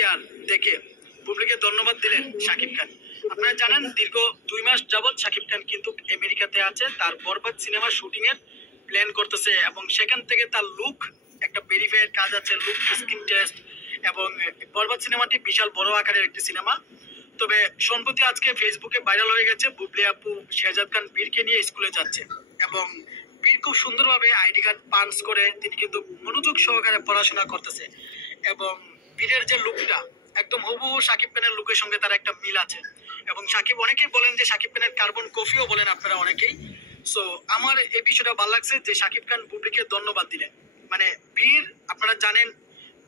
Clear দেখে বুবলিকে ধন্যবাদ দিলেন শাকিব খান। আপনারা জানেন দীর্ঘ 2 মাস যাবৎ শাকিব খান কিন্তু আমেরিকাতে আছে, তার বরবাদ সিনেমা শুটিং এর প্ল্যান করতেছে এবং সেখান থেকে তার লুক একটা ভেরিফাইয়ের কাজ আছে, লুক স্কিন টেস্ট, এবং বরবাদ সিনেমাটি বিশাল বড় আকারের একটি সিনেমা। তবে সম্প্রতি আজকে ফেসবুকে ভাইরাল হয়ে গেছে বুবলি আপু শেহজাদ খান বীরকে নিয়ে স্কুলে যাচ্ছে এবং বীর খুব সুন্দরভাবে আইডি কার্ড পাঞ্চ করে তিনি কিন্তু মনোযোগ সহকারে পড়াশোনা করতেছে এবং বীরের যে লুকটা একদম হুবহু শাকিব খানের লুকের সঙ্গে তার একটা মিল আছে এবং শাকিব অনেকেই বলেন যে শাকিব খানের কার্বন কফিও বলেন আপনারা অনেকেই। সো আমার এই বিষয়টা ভালো লাগছে যে শাকিব খান বুবলিকে ধন্যবাদ দিলেন। মানে বীর আপনারা জানেন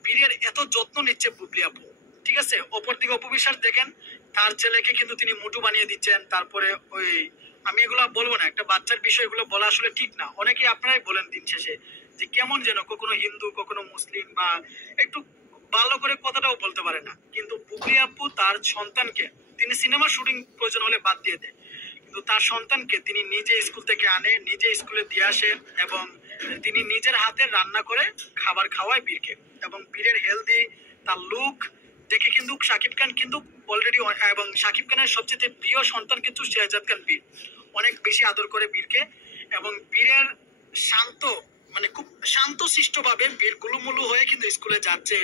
বীরের এত যত্ন নিচ্ছে বুবলি আপু, ঠিক আছে। অপরদিকে অপবিশ্বাস দেখেন তার ছেলেকে কিন্তু তিনি মোটু বানিয়ে দিচ্ছেন। তারপরে ওই আমি এগুলা বলবো না, একটা বাচ্চার বিষয় এগুলো বলা আসলে ঠিক না, অনেকেই আপনারাই বলেন দিন শেষে যে কেমন যেন কখনো হিন্দু কখনো মুসলিম বা একটু ভালো করে কথাটাও বলতে পারে না। কিন্তু বুবলি আপু তার সন্তানকে তিনি সিনেমা শুটিং প্রয়োজন হলে বাদ দিয়ে দেয়, কিন্তু তার সন্তানকে তিনি নিজে স্কুল থেকে আনে, নিজে স্কুলে দিয়ে আসে এবং তিনি নিজের হাতে রান্না করে খাবার খাওয়ায় বীরকে এবং বীরের হেলদি তার লুক দেখে কিন্তু শাকিব খান কিন্তু অলরেডি এবং শাকিব খানের সবচেয়ে প্রিয় সন্তান কিন্তু শেহজাদ খান বীর অনেক বেশি আদর করে বীরকে এবং বীরের শান্ত মানে খুব শান্ত শিষ্ট ভাবে বীর গুলুমুলু হয়ে কিন্তু স্কুলে যাচ্ছে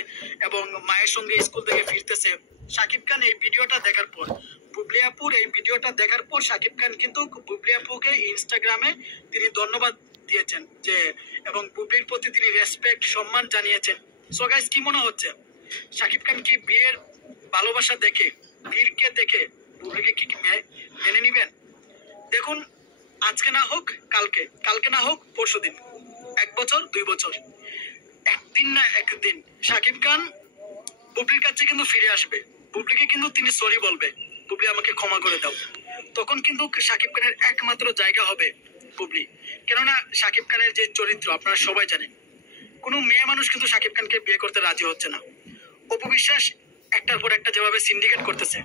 এবং মায়ের সঙ্গে স্কুল থেকে ফিরতেছে। শাকিব খান এই ভিডিওটা দেখার পর বুবলি আপুর এই ভিডিওটা দেখার পর শাকিব খান কিন্তু বুবলি আপুকে ইনস্টাগ্রামে তিনি ধন্যবাদ দিয়েছেন যে এবং বুবলির প্রতি তিনি রেসপেক্ট সম্মান জানিয়েছেন। সো গাইস কি মনে হচ্ছে শাকিব খান কি বীরের ভালোবাসা দেখে বীরকে দেখে বুবলিকে কি মেনে নিবেন? দেখুন আজকে না হোক কালকে, কালকে না হোক পরশুদিন, 1 বছর 2 বছর, একদিন না একদিন শাকিব খান বুবলির কাছে কিন্তু ফিরে আসবে, বুবলিকে কিন্তু তিনি সরি বলবে, বুবলি আমাকে ক্ষমা করে দাও। তখন কিন্তু শাকিব খানের একমাত্র জায়গা হবে বুবলি। কেননা শাকিব খানের যে চরিত্র আপনারা সবাই জানেন, কোনো মেয়ে মানুষ কিন্তু শাকিব খানকে বিয়ে করতে রাজি হচ্ছে না। অপু বিশ্বাস একটার পর একটা যেভাবে সিন্ডিকেট করতেছে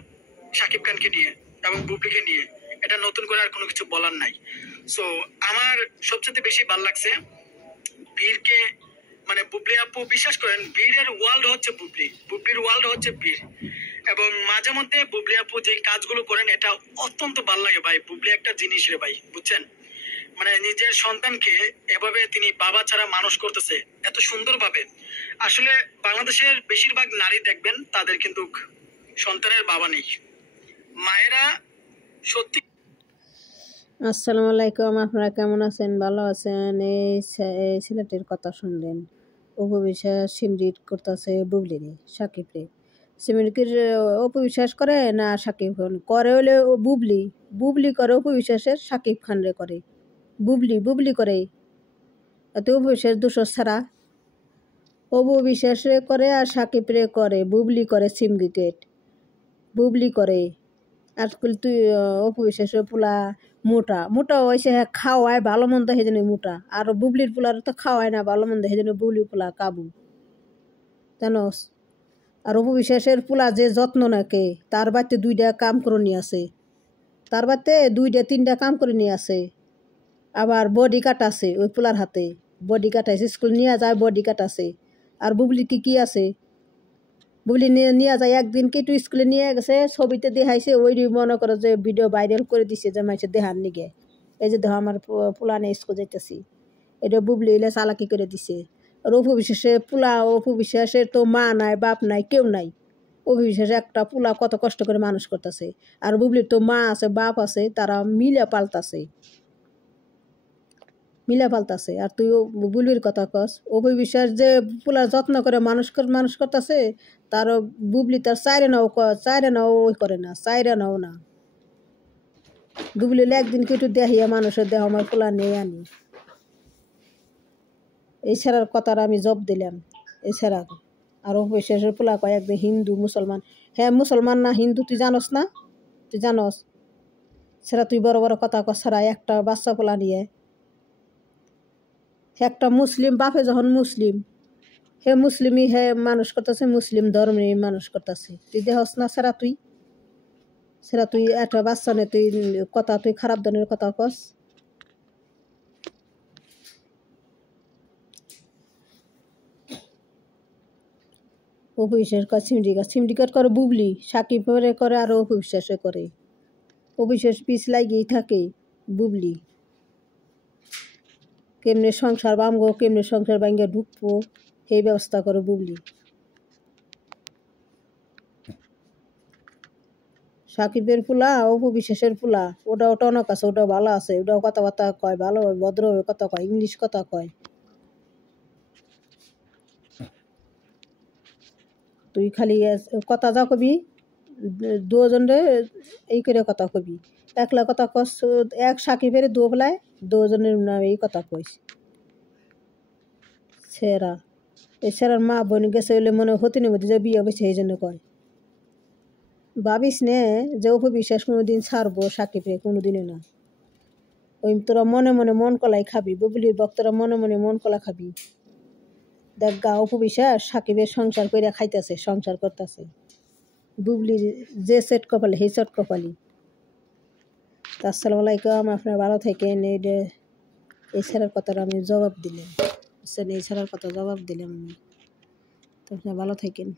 শাকিব খানকে নিয়ে এবং বুবলিকে নিয়ে, এটা নতুন করে আর কোনো কিছু বলার নাই। সো আমার সবচেয়ে বেশি ভালো লাগছে বীরকে, মানে বুবলি আপু বিশ্বাস করেন বীরের ওয়ার্ল্ড হচ্ছে বুবলি, বুবলির ওয়ার্ল্ড হচ্ছে বীর এবং মাঝে মধ্যে বুবলি আপু যে কাজগুলো করেন এটা অত্যন্ত ভালো লাগে ভাই। বুবলি একটা জিনিস রে ভাই, বুঝছেন, মানে নিজের সন্তানকে এভাবে তিনি বাবা ছাড়া মানুষ করতেছে এত সুন্দরভাবে। আসলে বাংলাদেশের বেশিরভাগ নারী দেখবেন তাদের কিন্তু সন্তানের বাবা নেই, মায়েরা সত্যি। আসসালামু আলাইকুম, আপনারা কেমন আছেন? ভালো আছেন? এই ছেলেটির কথা শুনলেন, অপু বিশ্বাস সিমরিট করতেছে বুবলিরে সাকিবরে। সিমরিকের অপু বিশ্বাস করে না সাকিব খান করে, হলে বুবলি বুবলি করে অপু বিশ্বাসের সাকিব খানরে করে, বুবলি বুবলি করে। এত অপু বিশ্বাস 200 ছাড়া অপু বিশ্বাসে করে আর সাকিবরে করে, বুবলি করে সিমরিকেট, বুবলি করে। আজকাল তুই অপু বিশ্বাসের পোলা মোটা মোটা হয়েছে, হ্যাঁ খাওয়ায় ভালো মন্দ সেজন্য মোটা, আর বুবলির পোলার তো খাওয়ায় না ভালো মন্দ সেজন্য বুবলির পোলা কাবু, জানোস। আর অপু বিশ্বাসের পোলা যে যত্ন নাকে, তার বাড়িতে 2টা কাম করে নিয়ে আছে, তার বাড়িতে 2টা 3টা কাম করে নিয়ে আছে। আবার বডি কাট আছে ওই পোলার হাতে, বডি কাট আছে, স্কুল নিয়ে যায় বডি কাট আছে। আর বুবলির কি আছে, বুবলি নিয়ে যায় একদিন কি একটু স্কুলে নিয়ে গেছে, ছবিতে দেখাইছে, ওই মনে করো যে ভিডিও ভাইরাল করে দিছে যে মাইছে দেহার নিগে, এই যে দেখো আমার পোলানে স্কুল যাইতেছি, এটা বুবলি এলে চালাকি করে দিছে। আর অপু বিশ্বাসে পোলা, অপু বিশ্বাসের তো মা নাই বাপ নাই কেউ নাই, অপু বিশ্বাসে একটা পোলা কত কষ্ট করে মানুষ করতেছে। আর বুবলির তো মা আছে বাপ আছে, তারা মিলে পাল্টাছে, মিলা পাল্টাছে। আর তুই বুবলির কথা কস, অপু বিশ্বাস যে পোলার যত্ন করে মানুষ করতেছে, তার বুবলি তার চাইরে নাও ওই করে না, চাইরে নাও না। বুবলি একদিন কেটু দেখিয়া মানুষের দেহ আমার পোলা নেই আনি, এই ছাড়ার কথার আমি জব দিলাম এছাড়া। আর অপু বিশ্বাসের পোলা কয় একদিন হিন্দু মুসলমান, হ্যাঁ মুসলমান না হিন্দু তুই জানস না, তুই জানস সেটা তুই বড় বড় কথা কস ছাড়া। একটা বাচ্চা পোলা নিয়ে একটা মুসলিম বাপে যখন মুসলিম, হে মুসলিমই হে মানুষ করতেছে, মুসলিম ধর্মে মানুষ করতেছে, তুই দেহস না সেরা তুই একটা বাচ্চা নে তুই কথা, তুই খারাপ ধরনের কথা কস। অপবিশ্বাস করে সিমডিকেট করে বুবলি, সাকিবের করে আরও অপবিশ্বাসে করে। অপবিশ্বাস পিছ লাগিয়েই থাকে বুবলি। কেমনে সংসার ভাঙবো, কেমনে সংসার ভাঙ্গা ঢুকবো, সেই ব্যবস্থা করে বুবলি। সাকিবের পোলা অপবিশ্বাসের পোলা, ওটাও টনক আছে, ওটাও ভালো আছে, ওটাও কথাবার্তা কয়, ভালো ভদ্রভাবে কথা কয়, ইংলিশ কথা কয়। তুই খালি কথা যা কবি, দুজনে এই করে কথা কবি। একলা কথা কস, এক সাকিবের দু বেলায় দুজনের নামে এই কথা কইস। সেরা এই সেরার মা বোন গেছে হইলে মনে হতে নেই যে বিয়ে বসে এই জন্য কয়। ভাবিস নে যে অপবিশ্বাস কোনোদিন ছাড়বো সাকিবরে, কোনোদিনও না। ওই তোরা মনে মনে মন কলাই খাবি, বুবলির ভক্তরা মনে মনে মন কলা খাবি। দেখ গা অপবিশ্বাস সাকিবের সংসার করে খাইতেছে, সংসার করতেছে। বুবলির যে সেট কপালে সেই সেট কপালি। আসসালামু আলাইকুম, আপনারা ভালো থাকেন। এই ছাড়ার কথাটা আমি জবাব দিলাম, এই ছাড়ার কথা জবাব দিলাম আমি। তো আপনারা ভালো থাকেন।